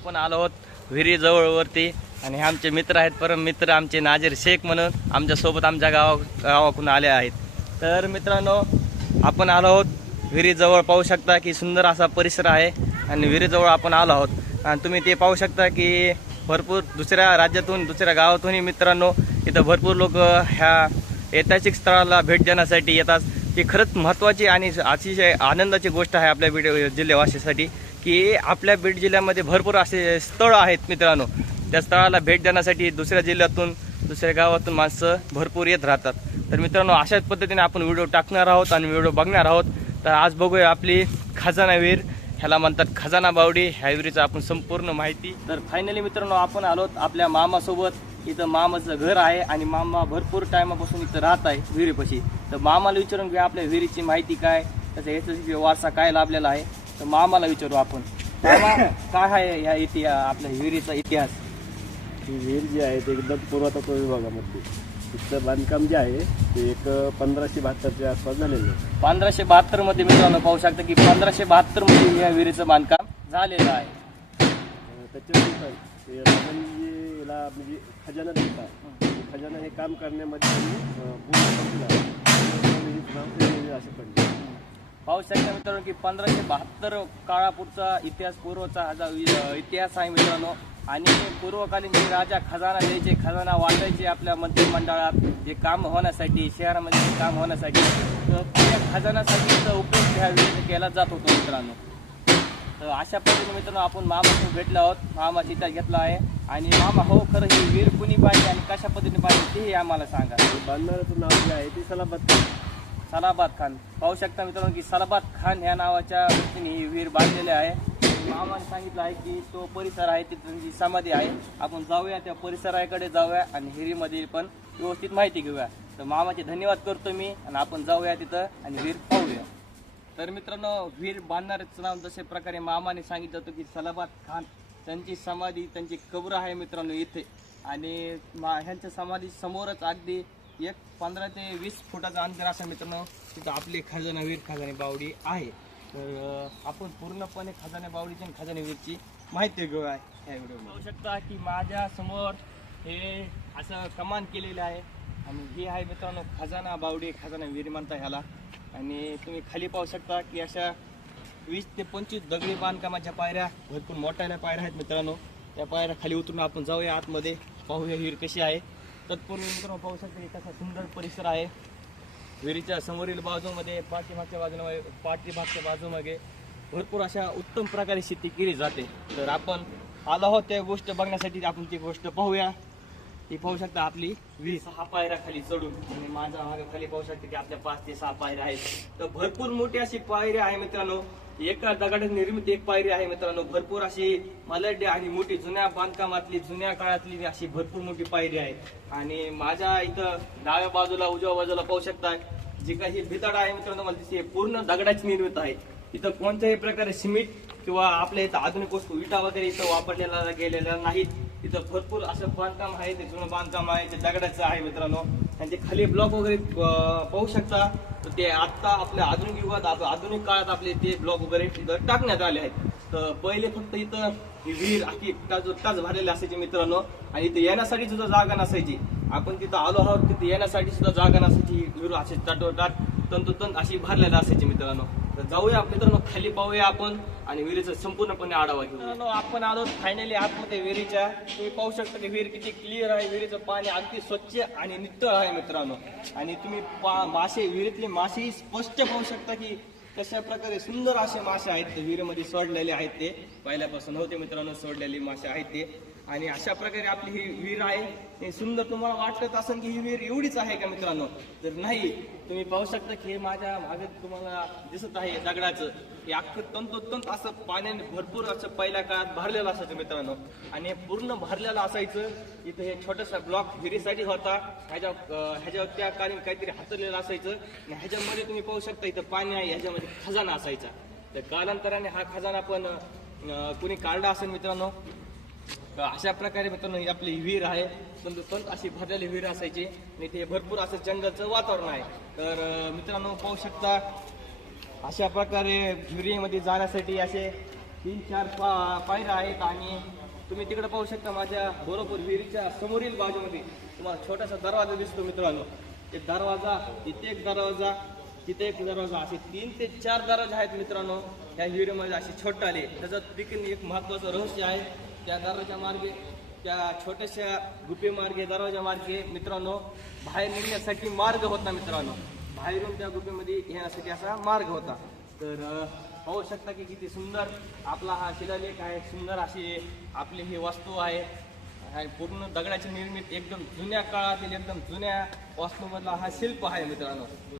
आपण आलो आहोत विहिरी जवळवरती. आणि हे आमचे मित्र आहेत. परम मित्र आमचे नाजीर शेख म्हणून आमच्यासोबत आमच्या गावा गावाकडून आले आहेत. तर मित्रांनो आपण आलो आहोत. विहिरीजवळ पाहू शकता की सुंदर असा परिसर आहे. आणि विहिरीजवळ आपण आलो आहोत. आणि तुम्ही ते पाहू शकता की भरपूर दुसऱ्या राज्यातून दुसऱ्या गावातूनही मित्रांनो इथं भरपूर लोक ह्या ऐतिहासिक स्थळाला भेट देण्यासाठी येतात. ही खरंच महत्त्वाची आणि अतिशय आनंदाची गोष्ट आहे आपल्या बीड जिल्ह्यावासीसाठी. की आपल्या बीड जिल्ह्यामध्ये भरपूर असे स्थळ आहेत मित्रांनो. त्या स्थळाला भेट देण्यासाठी दुसऱ्या जिल्ह्यातून दुसऱ्या गावातून माणसं भरपूर येत राहतात. तर मित्रांनो अशाच पद्धतीने आपण व्हिडिओ टाकणार आहोत आणि व्हिडिओ बघणार आहोत. तर आज बघूया आपली खजाना विहीर ह्याला म्हणतात खजाना बावडी. ह्या विहिरीचं आपण संपूर्ण माहिती. तर फायनली मित्रांनो आपण आलोत आपल्या मामासोबत. इथं मामाचं घर आहे आणि मामा भरपूर टायमापासून इथं राहत आहे विहिरीपाशी. तर मामाला विचारून घ्या आपल्या विहिरीची माहिती काय. त्याचा याचा वारसा काय लाभलेला आहे. तर मामाला विचारू आपण. मामा, काय आहे ह्या इतिहास आपल्या विहिरीचा इतिहास? ही विहीर जी आहे ते एकदम पुरातत्व विभागामध्ये. तिथलं बांधकाम जे आहे ते एक पंधराशे बहात्तरच्या आसपास झालेलं आहे. पंधराशे बहात्तरमध्ये मित्रांनो पाहू शकता की पंधराशे बहात्तरमध्ये या विहिरीचं बांधकाम झालेलं आहे. अं, त्याच्यानंतर ते आपण जे याला म्हणजे खजाना ते खजाना हे काम करण्यामध्ये त्यांनी अं, पूर्ण केलं आहे. त्यामुळे विहिरीचं नाव ते विहीर असं पडलं पाहू शकता मित्रांनो की पंधराशे बहात्तर काळापूरचा इतिहास पूर्वचा हा इतिहास आहे मित्रांनो आणि पूर्वकालीन जे राजा खजाना द्यायचे खजाना वाटायचे आपल्या मंत्रिमंडळात जे काम होण्यासाठी शहरामध्ये काम होण्यासाठी तर त्या खजानासाठीचा उपयोग ह्या केला जात होतो मित्रांनो. तर अशा पद्धतीने मित्रांनो आपण मामा भेटलो आहोत मामा इतिहास घेतला आहे आणि मामा हो खरं ही वीर कुणी पाहिजे आणि कशा पद्धतीने पाहिजे तेही आम्हाला सांगा. हे बांधणाऱ्याचं नाव जे आहे ते सलाबत सलाबाद खान. पाहू शकता मित्रांनो की सलाबाद खान ह्या नावाच्या व्यक्तीने ही विहीर बांधलेली आहे. मामाने सांगितलं आहे की तो परिसर आहे तिथं त्यांची समाधी आहे. आपण जाऊया त्या परिसराकडे जाऊया आणि हिरीमध्ये पण व्यवस्थित माहिती घेऊया. तर मामाचे धन्यवाद करतो मी आणि आपण जाऊया तिथं आणि विहीर पाहूया. तर मित्रांनो विहीर बांधणाऱ्याचं नाव जसे प्रकारे मामाने सांगितलं होतं की सलाबाद खान त्यांची समाधी त्यांची कबर आहे मित्रांनो इथे. आणि मा ह्यांच्या समाधी समोरच अगदी एक पंधरा ते वीस फुटाचं अंतर असं मित्रांनो तिथं आपली खजाना वीर खजाने बावडी आहे. तर आपण पूर्णपणे खजाने बावडीची आणि खजानेवीरची माहिती माहिती आहे ह्या व्हिडिओ पाहू शकता की माझ्यासमोर हे असं कमान केलेलं आहे. आणि हे आहे मित्रांनो खजाना बावडी खजाना वीर म्हणता ह्याला. आणि तुम्ही खाली पाहू शकता की अशा वीस ते पंचवीस दगडी बांधकामाच्या पायऱ्या भरपूर मोठ्या पायऱ्या आहेत मित्रांनो. त्या पायऱ्या खाली उतरून आपण जाऊया आतमध्ये. पाहूया विहीर कशी आहे. तत्पूर्वी मित्रांनो पाहू शकते की कसा सुंदर परिसर आहे. विहिरीच्या समोरील बाजूमध्ये पाठीमागच्या बाजूमध्ये पाठीमागच्या बाजूमध्ये भरपूर अशा उत्तम प्रकारे शेती केली जाते. तर आपण आलो आहोत त्या गोष्ट बघण्यासाठी. आपण ती गोष्ट पाहूया. ती पाहू शकता आपली वीस सहा पायऱ्या खाली चढून. आणि माझ्या मागे खाली पाहू शकते की आपल्या पाच ते सहा पायऱ्या आहेत. तर भरपूर मोठी अशी पायऱ्या आहे मित्रांनो. एका दगडात निर्मित एक पायरी आहे मित्रांनो. भरपूर अशी मलड्डी आणि मोठी जुन्या बांधकामातली जुन्या काळातली अशी भरपूर मोठी पायरी आहे. आणि माझ्या इथं डाव्या बाजूला उजव्या बाजूला पाहू शकता जी काही भितड आहे मित्रांनो मला दिसते पूर्ण दगडाची निर्मित आहे. इथं कोणत्याही प्रकारे सिमेंट किंवा आपल्या इथं आधुनिक वस्तू विटा वगैरे इथं वापरलेल्या गेलेल्या नाहीत. इथं भरपूर असं बांधकाम आहे ते जुनं बांधकाम आहे ते दगडाचं आहे मित्रांनो. त्यांचे खाली ब्लॉक वगैरे पाहू शकता. तर ते आत्ता आपल्या आधुनिक युगात आधुनिक काळात आपले ते ब्लॉक वगैरे इथं टाकण्यात आले आहेत. तर पहिले फक्त इथं ही विहीर आखी टाच टाच भरलेली असायची मित्रांनो. आणि इथं येण्यासाठी सुद्धा जागा नसायची. आपण तिथं आलो आहोत तिथे येण्यासाठी सुद्धा जागा नसायची. ही विहीर असे टाटोटाट तंतोतंत अशी भरलेली असायची मित्रांनो. तर जाऊया मित्रांनो खाली पाहूया आपण आणि विहिरीचा संपूर्णपणे आढावा घेऊ आपण आलो फायनली आतमध्ये विहिरीच्या. तुम्ही पाहू शकता की विहीर किती क्लिअर आहे विहिरीचं पाणी अगदी स्वच्छ आणि नितळ आहे मित्रांनो. आणि तुम्ही पा- मासे विहिरीतले मासेही स्पष्ट पाहू शकता की कशा प्रकारे सुंदर असे मासे आहेत ते. विहिरीमध्ये सोडलेले आहेत ते. पहिल्यापासून होते मित्रांनो सोडलेले मासे आहेत ते. आणि अशा प्रकारे आपली ही विहीर आहे. हे सुंदर तुम्हाला वाटत असेल की ही विहीर एवढीच आहे का मित्रांनो? तर नाही तुम्ही पाहू शकता की हे माझ्या मागे तुम्हाला दिसत आहे दगडाचं. हे अख्खं तंतोतंत असं पाण्याने भरपूर असं पहिल्या काळात भरलेलं असायचं मित्रांनो. आणि हे पूर्ण भरलेलं असायचं. इथं हे छोटासा ब्लॉक विहिरीसाठी होता. ह्याच्या ह्याच्या ह्याच्यावर त्या काळी काहीतरी हातरलेलं असायचं. आणि ह्याच्यामध्ये तुम्ही पाहू शकता इथं पाणी आहे ह्याच्यामध्ये खजाना असायचा. तर कालांतराने हा खजाना पण कुणी काढला असेल मित्रांनो? अशा प्रकारे मित्रांनो ही आपली विहीर आहे. पण अशी भरलेली विहीर असायची आणि ते भरपूर असं जंगलचं वातावरण आहे. तर मित्रांनो पाहू शकता अशा प्रकारे विहिरीमध्ये जाण्यासाठी असे तीन चार पा पायऱ्या आहेत आणि तुम्ही तिकडे पाहू शकता माझ्या बरोबर विहिरीच्या समोरील बाजूमध्ये तुम्हाला छोटासा दरवाजा दिसतो मित्रांनो. एक दरवाजा इथे एक दरवाजा तिथे एक दरवाजा असे तीन ते चार दरवाजे आहेत मित्रांनो. ह्या विहिरीमध्ये असे छोटे आले. त्याचं देखील एक महत्त्वाचं रहस्य आहे. त्या दरवाजा मार्गे त्या छोट्याशा गुफेमार्गे दरवाजा मार्गे मित्रांनो बाहेर निघण्यासाठी मार्ग होता मित्रांनो। बाहेरून त्या गुफेमध्ये येण्यासाठी असा मार्ग होता. तर पाहू शकता की किती सुंदर आपला हा शिलालेख आहे. सुंदर अशी आपली ही वस्तू आहे. पूर्ण दगडाची निर्मित एकदम जुन्या काळातील एकदम जुन्या वास्तूमधला हा शिल्प आहे मित्रांनो.